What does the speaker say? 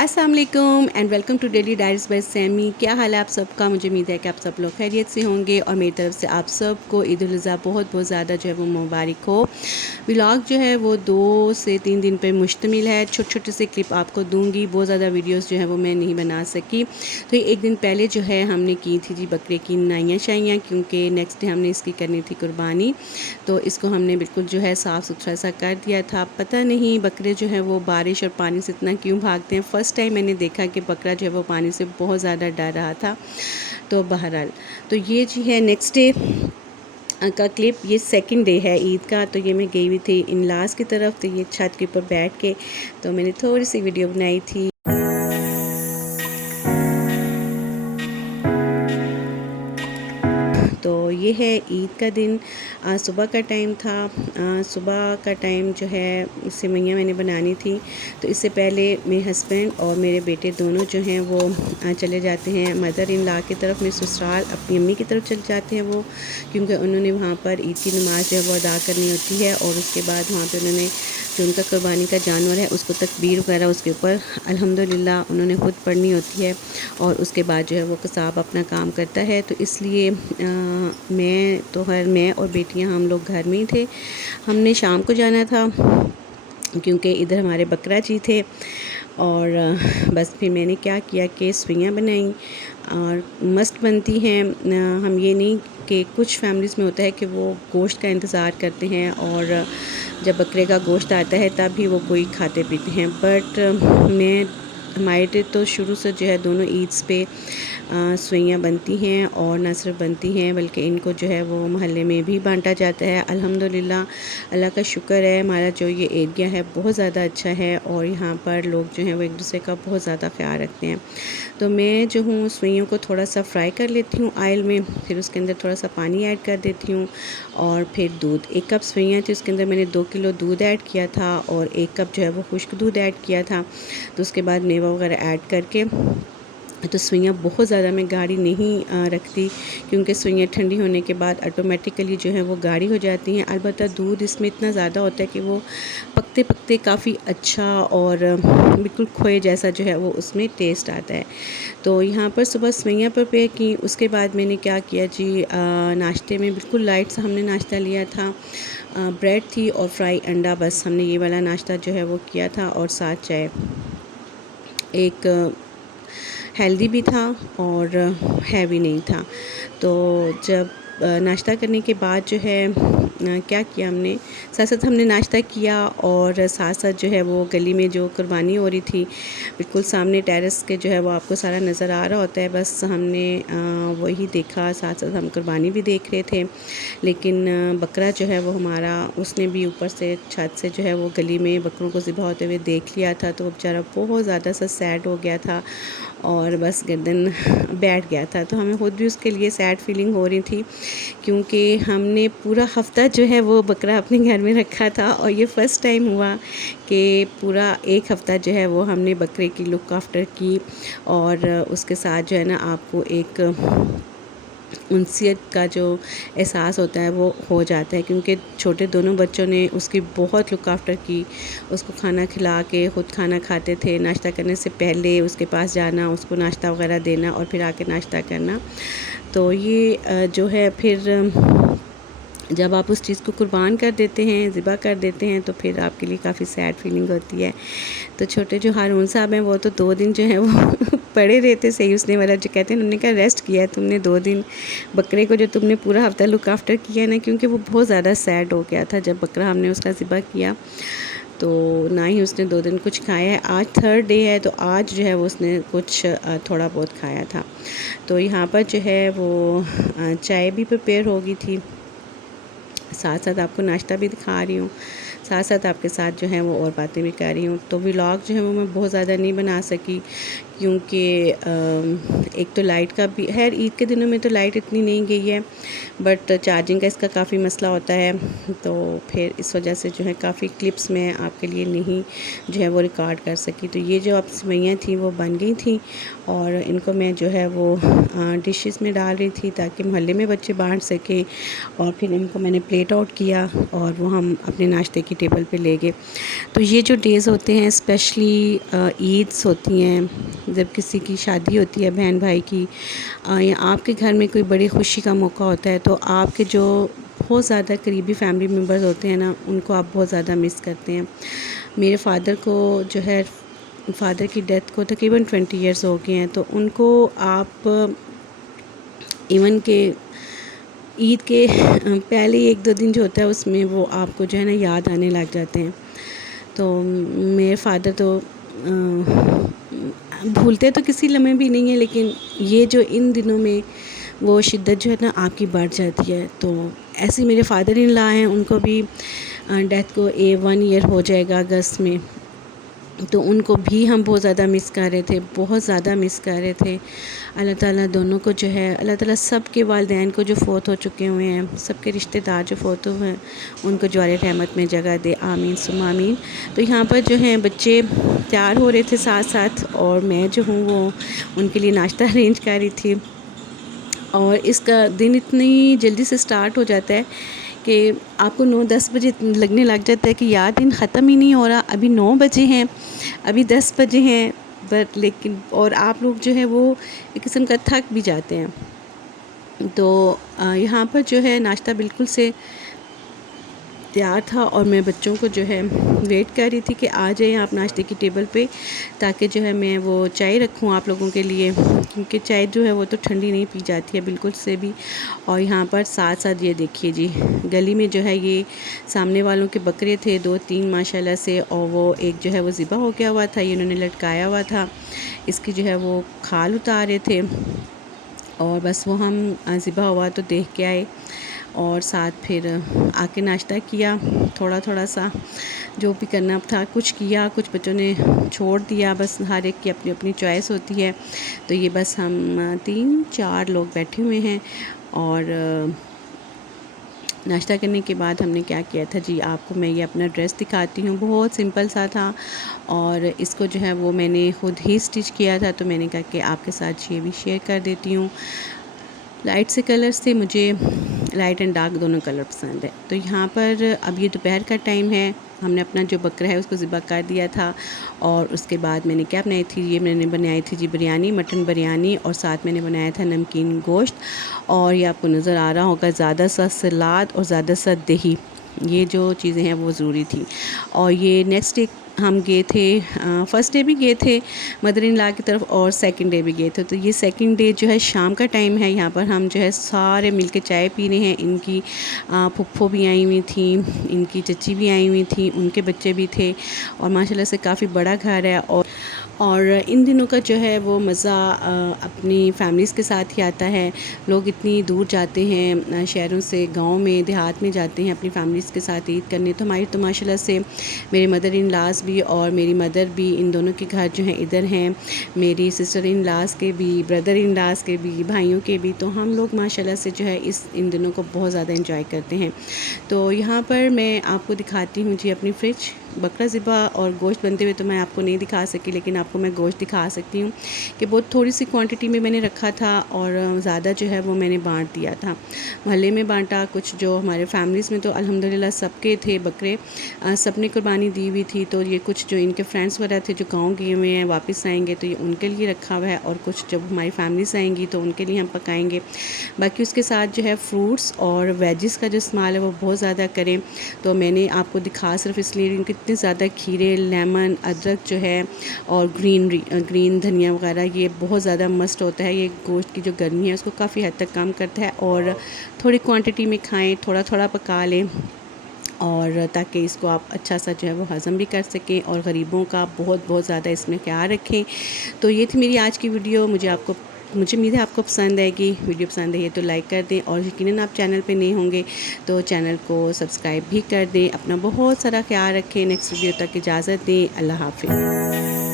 अस्सलाम वालेकुम and welcome to Daily Diaries by Sammy. क्या हाल है आप सबका? मुझे उम्मीद है कि आप सब लोग खैरियत से होंगे और मेरी तरफ से आप सबको ईद उल अज़हा बहुत बहुत ज़्यादा जो है वो मुबारक हो। व्लॉग जो है वो 2 से 3 दिन पर मुश्तमिल है। छोटे छोटे से क्लिप आपको दूंगी, बहुत ज़्यादा वीडियोस जो है वो मैं नहीं बना सकी। तो एक दिन पहले जो है हमने की थी जी बकरे की नाइयाँ शाइयाँ, क्योंकि नेक्स्ट डे हमने इसकी करनी थी कुर्बानी। तो इसको हमने बिल्कुल जो है साफ़ सुथरा सा कर दिया था। पता नहीं बकरे जो है वो बारिश और पानी से इतना क्यों भागते हैं। फ़र्स्ट टाइम मैंने देखा कि बकरा जो है वो पानी से बहुत ज़्यादा डर रहा था। तो बहरहाल तो ये जी है नेक्स्ट डे का क्लिप। ये सेकंड डे है ईद का। तो ये मैं गई हुई थी इन लाज की तरफ, तो ये छत के ऊपर बैठ के तो मैंने थोड़ी सी वीडियो बनाई थी। तो ये है ईद का दिन। सुबह का टाइम था। सुबह का टाइम जो है सेवइयाँ मैंने बनानी थी। तो इससे पहले मेरे हस्बैंड और मेरे बेटे दोनों जो हैं वो चले जाते हैं मदर इन लॉ की तरफ, मेरे ससुराल अपनी अम्मी की तरफ चले जाते हैं वो, क्योंकि उन्होंने वहाँ पर ईद की नमाज़ जो है वो अदा करनी होती है। और उसके बाद वहाँ पर उन्होंने जो उनका कुर्बानी का जानवर है उसको तकबीर वगैरह उसके ऊपर अल्हम्दुलिल्लाह उन्होंने ख़ुद पढ़नी होती है। और उसके बाद जो है वो कसाब अपना काम करता है। तो इसलिए मैं और बेटियां हम लोग घर में ही थे। हमने शाम को जाना था क्योंकि इधर हमारे बकरा जी थे। और बस फिर मैंने क्या किया कि सवैयाँ बनाई और मस्त बनती हैं। हम ये नहीं कि कुछ फैमिलीज़ में होता है कि वो गोश्त का इंतज़ार करते हैं और जब बकरे का गोश्त आता है तब भी वो कोई खाते पीते हैं। बट मैं हमारे तो शुरू से जो है दोनों ईद्स पे सवैयाँ बनती हैं और न सिर्फ बनती हैं बल्कि इनको जो है वो मोहल्ले में भी बांटा जाता है। अल्हम्दुलिल्लाह अल्लाह का शुक्र है, हमारा जो ये एरिया है बहुत ज़्यादा अच्छा है और यहाँ पर लोग जो हैं वो एक दूसरे का बहुत ज़्यादा ख्याल रखते हैं। तो मैं जो हूँ सवैयों को थोड़ा सा फ्राई कर लेती हूँ ऑयल में, फिर उसके अंदर थोड़ा सा पानी ऐड कर देती हूँ और फिर दूध। 1 कप सवैयाँ थी, उसके अंदर मैंने 2 किलो दूध ऐड किया था और 1 कप जो है वो खुश्क दूध ऐड किया था। तो उसके बाद मेवा वगैरह ऐड करके तो सवैयाँ बहुत ज़्यादा मैं गाढ़ी नहीं रखती, क्योंकि सवैयाँ ठंडी होने के बाद ऑटोमेटिकली जो है वो गाढ़ी हो जाती हैं। अलबत्ता दूध इसमें इतना ज़्यादा होता है कि वो पकते पकते काफ़ी अच्छा और बिल्कुल खोए जैसा जो है वो उसमें टेस्ट आता है। तो यहाँ पर सुबह सवैयाँ प्रिपेयर की। उसके बाद मैंने क्या किया जी, नाश्ते में बिल्कुल लाइट सा हमने नाश्ता लिया था। ब्रेड थी और फ्राई अंडा, बस हमने ये वाला नाश्ता जो है वो किया था और साथ चाय। एक हेल्दी भी था और हैवी नहीं था। तो जब नाश्ता करने के बाद जो है क्या किया हमने, साथ साथ हमने नाश्ता किया और साथ साथ जो है वो गली में जो कुर्बानी हो रही थी बिल्कुल सामने टेरेस के जो है वो आपको सारा नज़र आ रहा होता है। बस हमने वही देखा, साथ साथ हम कुर्बानी भी देख रहे थे। लेकिन बकरा जो है वो हमारा, उसने भी ऊपर से छत से जो है वो गली में बकरों को ज़िबा होते हुए देख लिया था। तो वो बेचारा बहुत ज़्यादा सा सैड हो गया था और बस गर्दन बैठ गया था। तो हमें खुद भी उसके लिए सैड फीलिंग हो रही थी, क्योंकि हमने पूरा हफ़्ता जो है वो बकरा अपने घर में रखा था और ये फ़र्स्ट टाइम हुआ कि पूरा 1 हफ़्ता जो है वो हमने बकरे की लुक आफ्टर की। और उसके साथ जो है ना आपको एक उनसियत का जो एहसास होता है वो हो जाता है, क्योंकि छोटे दोनों बच्चों ने उसकी बहुत लुक आफ्टर की। उसको खाना खिला के ख़ुद खाना खाते थे, नाश्ता करने से पहले उसके पास जाना, उसको नाश्ता वगैरह देना और फिर आके नाश्ता करना। तो ये जो है फिर जब आप उस चीज़ को कुर्बान कर देते हैं, ज़िबा कर देते हैं, तो फिर आपके लिए काफ़ी सैड फीलिंग होती है। तो छोटे जो हारून साहब हैं वो तो 2 दिन जो है वो पड़े रहते सही उसने वाला जो कहते हैं, उन्होंने कहा रेस्ट किया है तुमने 2 दिन, बकरे को जो तुमने पूरा हफ़्ता लुक आफ्टर किया ना, क्योंकि वो बहुत ज़्यादा सैड हो गया था जब बकरा हमने उसका ज़िबा किया। तो ना ही उसने 2 दिन कुछ खाया है। आज 3rd डे है तो आज जो है वो उसने कुछ थोड़ा बहुत खाया था। तो यहाँ पर जो है वो चाय भी प्रिपेयर हो गई थी, साथ साथ आपको नाश्ता भी दिखा रही हूँ, साथ साथ आपके साथ जो है वो और बातें भी कर रही हूँ। तो व्लॉग जो है वो मैं बहुत ज़्यादा नहीं बना सकी, क्योंकि एक तो लाइट का भी खैर ईद के दिनों में तो लाइट इतनी नहीं गई है, बट चार्जिंग का इसका काफ़ी मसला होता है। तो फिर इस वजह से जो है काफ़ी क्लिप्स मैं आपके लिए नहीं जो है वो रिकॉर्ड कर सकी। तो ये जो अब सवैयाँ थी वो बन गई थी और इनको मैं जो है वो डिशेस में डाल रही थी ताकि मोहल्ले में बच्चे बांट सकें। और फिर इनको मैंने प्लेट आउट किया और वो हम अपने नाश्ते की टेबल पे ले गए। तो ये जो डेज़ होते हैं स्पेशली ईद्स होती हैं, जब किसी की शादी होती है बहन भाई की, या आपके घर में कोई बड़ी खुशी का मौका होता है, तो आपके जो बहुत ज़्यादा करीबी फैमिली मेम्बर्स होते हैं ना, उनको आप बहुत ज़्यादा मिस करते हैं। मेरे फ़ादर को जो है, फ़ादर की डेथ को तकरीबन 20 इयर्स हो गए हैं, तो उनको आप इवन के ईद के पहले 1-2 दिन जो होता है उसमें वो आपको जो है ना याद आने लग जाते हैं। तो मेरे फ़ादर तो भूलते तो किसी लम्हे भी नहीं है, लेकिन ये जो इन दिनों में वो शिद्दत जो है ना आपकी बढ़ जाती है। तो ऐसे मेरे फ़ादर इन लॉ हैं, उनको भी डेथ को 1 ईयर हो जाएगा अगस्त में। तो उनको भी हम बहुत ज़्यादा मिस कर रहे थे, बहुत ज़्यादा मिस कर रहे थे। अल्लाह ताला दोनों को जो है, अल्लाह ताला सब के वालिदैन को जो फ़ौत हो चुके हुए हैं, सबके रिश्तेदार जो फ़ौत हुए हैं, उनको जवारे रहमत में जगह दे, आमीन सुम्मा आमीन। तो यहाँ पर जो है बच्चे तैयार हो रहे थे साथ साथ, और मैं जो हूँ वो उनके लिए नाश्ता अरेंज कर रही थी। और इसका दिन इतनी जल्दी से स्टार्ट हो जाता है कि आपको 9-10 बजे लगने लग जाता है कि यार दिन ख़त्म ही नहीं हो रहा, अभी 9 बजे हैं, अभी 10 बजे हैं, बट लेकिन और आप लोग जो है वो एक किस्म का थक भी जाते हैं। तो यहाँ पर जो है नाश्ता बिल्कुल से तैयार था, और मैं बच्चों को जो है वेट कर रही थी कि आ जाएं आप नाश्ते की टेबल पे, ताकि जो है मैं वो चाय रखूं आप लोगों के लिए, क्योंकि चाय जो है वो तो ठंडी नहीं पी जाती है बिल्कुल से भी। और यहाँ पर साथ साथ ये देखिए जी, गली में जो है ये सामने वालों के बकरे थे 2-3 माशाल्लाह से, और वो एक जो है वो ज़िबा हो गया हुआ था, ये इन्होंने लटकाया हुआ था, इसकी जो है वो खाल उतार रहे थे। और बस वो हम ज़िबा हुआ तो देख के आए, और साथ फिर आके नाश्ता किया, थोड़ा थोड़ा सा जो भी करना था कुछ किया, कुछ बच्चों ने छोड़ दिया, बस हर एक की अपनी अपनी चॉइस होती है। तो ये बस हम 3-4 लोग बैठे हुए हैं, और नाश्ता करने के बाद हमने क्या किया था जी, आपको मैं ये अपना ड्रेस दिखाती हूँ। बहुत सिंपल सा था, और इसको जो है वो मैंने ख़ुद ही स्टिच किया था, तो मैंने कहा कि आपके साथ ये भी शेयर कर देती हूँ। लाइट से कलर्स थे, मुझे लाइट एंड डार्क दोनों कलर पसंद है। तो यहाँ पर अब ये दोपहर का टाइम है, हमने अपना जो बकरा है उसको ज़िबा कर दिया था, और उसके बाद मैंने क्या बनाई थी, ये मैंने बनाई थी जी बिरयानी, मटन बिरयानी, और साथ मैंने बनाया था नमकीन गोश्त, और ये आपको नज़र आ रहा होगा ज़्यादा सा सलाद और ज़्यादा सा दही, ये जो चीज़ें हैं वो ज़रूरी थी। और ये नेक्स्ट डे हम गए थे, फ़र्स्ट डे भी गए थे मदर इन लॉ की तरफ, और सेकंड डे भी गए थे। तो ये सेकंड डे जो है शाम का टाइम है, यहाँ पर हम जो है सारे मिल के चाय पी रहे हैं। इनकी फुप्पो भी आई हुई थी, इनकी चची भी आई हुई थी, उनके बच्चे भी थे, और माशाल्लाह से काफ़ी बड़ा घर है। और इन दिनों का जो है वो मज़ा अपनी फैमिलीज़ के साथ ही आता है। लोग इतनी दूर जाते हैं शहरों से, गांव में देहात में जाते हैं अपनी फैमिलीज़ के साथ ईद करने। तो हमारी तो माशाल्लाह से मेरे मदर इन लॉज़ भी और मेरी मदर भी, इन दोनों के घर जो हैं इधर हैं, मेरी सिस्टर इन लॉज़ के भी, ब्रदर इन लॉज़ के भी, भाइयों के भी। तो हम लोग माशाल्लाह से जो है इन दिनों को बहुत ज़्यादा इंजॉय करते हैं। तो यहाँ पर मैं आपको दिखाती हूँ जी अपनी फ्रिज। बकरा ज़िबा और गोश्त बनते हुए तो मैं आपको नहीं दिखा सकी, लेकिन आपको मैं गोश्त दिखा सकती हूँ कि बहुत थोड़ी सी क्वांटिटी में मैंने रखा था, और ज़्यादा जो है वो मैंने बांट दिया था, मोहल्ले में बांटा। कुछ जो हमारे फैमिलीज़ में तो अल्हम्दुलिल्लाह सबके थे बकरे, सब ने कुर्बानी दी हुई थी। तो ये कुछ जो इनके फ्रेंड्स वगैरह थे जो गाँव गए हुए हैं, वापस आएँगे तो ये उनके लिए रखा हुआ है, और कुछ जब हमारी फैमिलीज़ आएँगी तो उनके लिए हम पकाएँगे। बाकी उसके साथ जो है फ्रूट्स और वेजिस का जो इस्तेमाल है वो बहुत ज़्यादा करें। तो मैंने आपको दिखा सिर्फ इसलिए क्योंकि इतने ज़्यादा खीरे, लेमन, अदरक जो है, और ग्रीन धनिया वगैरह, ये बहुत ज़्यादा मस्ट होता है। ये गोश्त की जो गर्मी है उसको काफ़ी हद तक कम करता है, और थोड़ी क्वांटिटी में खाएं, थोड़ा थोड़ा पका लें, और ताकि इसको आप अच्छा सा जो है वो हज़म भी कर सकें, और गरीबों का बहुत बहुत ज़्यादा इसमें ख्याल रखें। तो ये थी मेरी आज की वीडियो। मुझे उम्मीद है आपको पसंद आएगी। वीडियो पसंद है तो लाइक कर दें, और यकीनन आप चैनल पे नए होंगे तो चैनल को सब्सक्राइब भी कर दें। अपना बहुत सारा ख्याल रखें। नेक्स्ट वीडियो तक इजाज़त दें। अल्लाह हाफ़िज़।